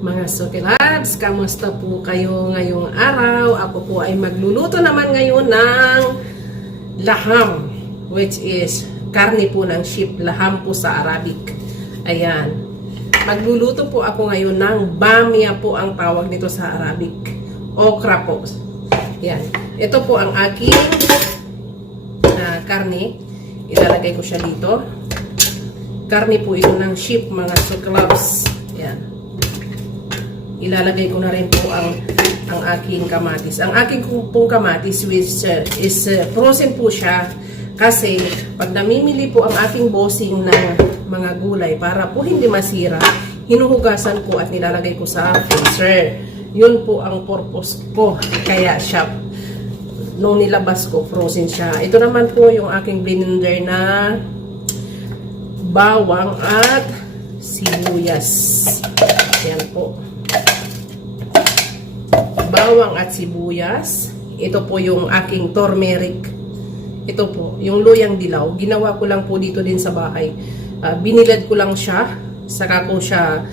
Mga Sukilabs, kamusta po kayo ngayong araw? Ako po ay magluluto naman ngayon ng laham, which is karne po ng sheep, laham po sa Arabic. Ayan. Magluluto po ako ngayon ng bamia po ang tawag nito sa Arabic. Okra po. Ayan. Ito po ang aking karne. Ilalagay ko siya dito. Karne po ito ng sheep, mga Sukilabs. Ayan. Ilalagay ko na rin po ang aking kamatis. Ang aking pong kamatis is frozen po siya kasi pag namimili po ang aking bossing ng mga gulay para po hindi masira, hinuhugasan ko at nilalagay ko sa freezer. Yun po ang purpose ko. Kaya siya, nung nilabas ko, frozen siya. Ito naman po yung aking blender na bawang at sibuyas. Yan po. Bawang at sibuyas. Ito po yung aking turmeric. Ito po, yung luyang dilaw. Ginawa ko lang po dito din sa bahay. Binilad ko lang siya. Saka ko siya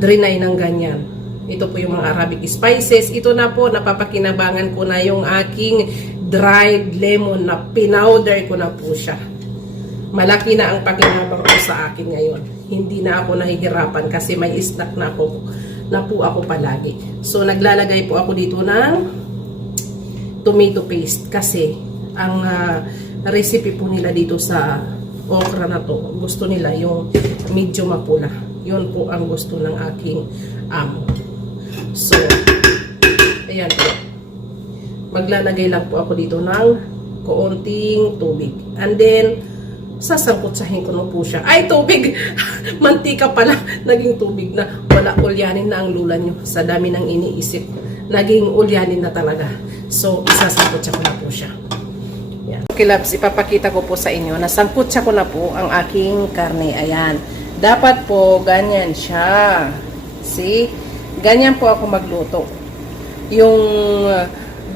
drenay ng ganyan. Ito po yung mga Arabic spices. Ito na po, napapakinabangan ko na yung aking dried lemon na pinowder ko na po siya. Malaki na ang pakinabang ko sa akin ngayon. Hindi na ako nahihirapan kasi may snack na po ako palagi. So, naglalagay po ako dito ng tomato paste kasi ang recipe po nila dito sa okra na to, gusto nila yung medyo mapula. Yun po ang gusto ng aking amo. So, ayan po. Maglalagay lang po ako dito ng kaunting tubig. And then, sasangkutsahin ko na po siya. Ay, tubig! Mantika pala. Naging tubig na. Wala, ulyanin na ang lula nyo. Sa dami ng iniisip. Naging ulyanin na talaga. So, isasangkutsa ko na po siya. Yan. Okay, loves, ipapakita ko po sa inyo. Nasangkutsa ko na po ang aking karne. Ayan. Dapat po, ganyan siya. See? Ganyan po ako magluto. Yung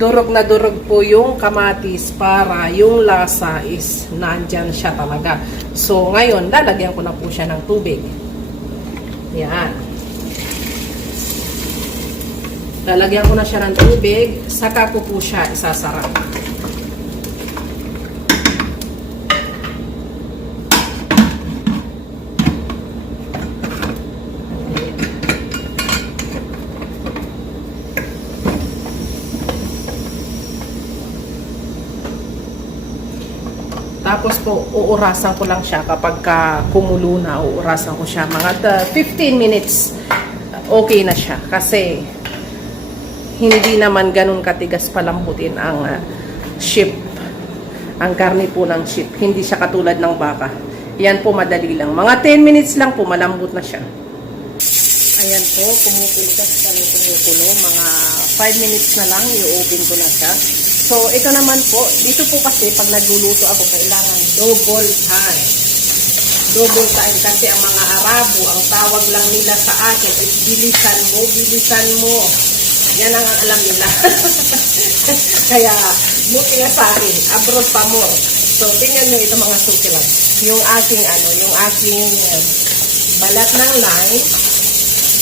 durog na durog po yung kamatis para yung lasa is nandyan siya talaga. So, ngayon, lalagyan ko na po siya ng tubig. Yan. Lalagyan ko na siya ng tubig, saka ko po siya isasara. Tapos po, uurasan ko lang siya kapag kumulo na, uurasan ko siya. Mga 15 minutes, okay na siya. Kasi, hindi naman ganun katigas palambutin ang sheep. Ang karne po ng sheep. Hindi siya katulad ng baka. Yan po, madali lang. Mga 10 minutes lang po, malambot na siya. Ayan po, kumukulo ka siya ng kumukulo. Mga 5 minutes na lang, i-open ko na siya. So, ito naman po, dito po kasi pag nagluluto ako, kailangan double time. Double time kasi ang mga Arabo, ang tawag lang nila sa akin is bilisan mo. Yan ang alam nila. Kaya, buti nga sa akin, abroad pa more. So, tingnan nyo ito mga sukilan. Yung aking balat ng lime,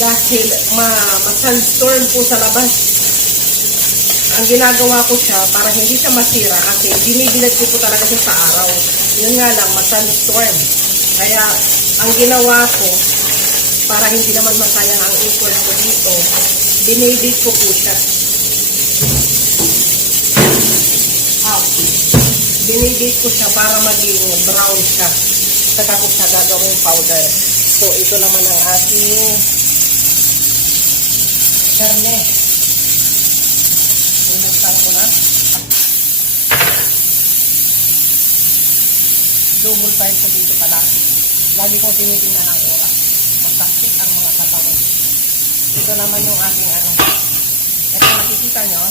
dahil ma-sandstorm po sa labas. Ang ginagawa ko siya para hindi siya masira kasi binibilad ko po talaga siya sa araw. Yun nga lang, ma-sandstorm. Kaya, ang ginawa ko, para hindi naman masayang ang effort ko dito, binibig ko po siya. Binibig ko siya para maging brown siya. Saka ko siya gagawing powder. So, ito naman ang ating karne. Bumuksan ko na. Double time ko dito pala. Lagi kong tinitingnan ang oras. Magtaktik ang mga katawan. Ito naman yung ating Ito nakikita nyo.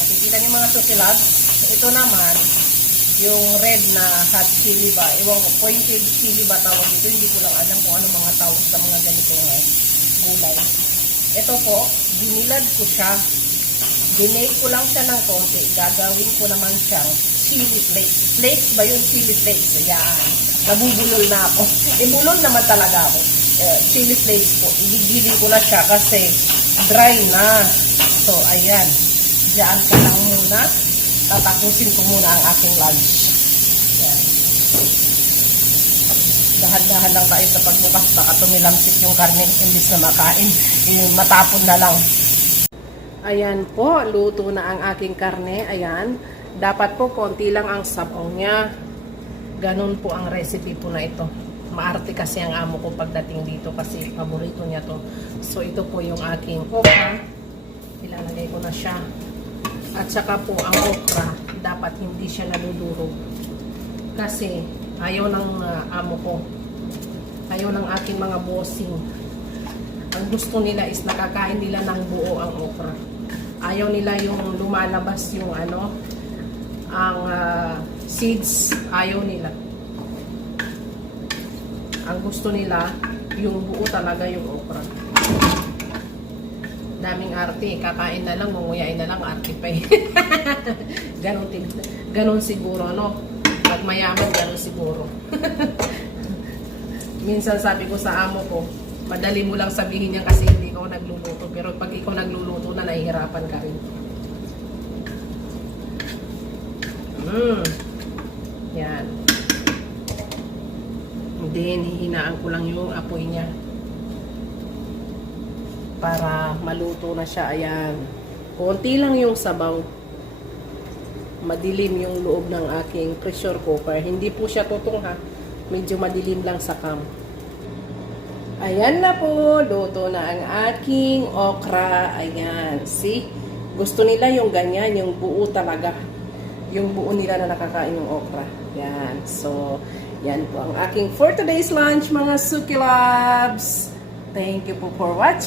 Nakikita nyo mga susilab. Ito naman, yung red na hot chili ba. Iwan ko, pointed chili ba tawag ito. Hindi ko lang alam kung ano mga tawag sa mga ganitong gulay. Ito po, binilad ko siya. Binake ko lang siya ng konti. Gagawin ko naman siyang chili flakes. Flakes ba yun? Chili flakes. Ayan. Nabubulol na ako. Ibulol naman talaga ako. chili flakes po. Igigili ko na siya kasi dry na. So, ayan. Diyan ka lang muna. Tatapusin ko muna ang aking lunch. Ayan. Dahan-dahan lang tayo sa pagbukas. Baka tumilamsik yung karne. Imbis na makain. Matapon na lang. Ayan po. Luto na ang aking karne. Ayan. Dapat po konti lang ang sabaw niya. Ganun po ang recipe po na ito. Maarte kasi ang amo ko pagdating dito kasi paborito niya to. So ito po yung aking okra. Ilalagay ko na siya. At saka po ang okra, dapat hindi siya nadudurog. Kasi ayaw ng amo ko. Ayaw ng aking mga bossing. Ang gusto nila is nakakain nila ng buo ang okra. Ayaw nila yung lumalabas yung ang seeds. Ayaw nila. Ang gusto nila, yung buo talaga yung okra. Daming arte. Kakain na lang, munguyain na lang, arte pa eh. Ganon siguro, no? Pag mayaman, ganon siguro. Minsan sabi ko sa amo ko, madali mo lang sabihin yan kasi hindi ko nagluluto. Pero pag ikaw nagluluto na, nahihirapan ka rin. Yan. Then, hihinaan ko lang yung apoy niya. Para maluto na siya. Ayan. Konti lang yung sabaw. Madilim yung loob ng aking pressure cooker. Hindi po siya tutong ha. Medyo madilim lang sa cam. Ayan na po. Luto na ang aking okra. Ayan. See? Gusto nila yung ganyan. Yung buo talaga. Yung buo nila na nakakain yung okra. Yan. So, yan po ang aking for today's lunch, mga Suki Loves. Thank you po for watching.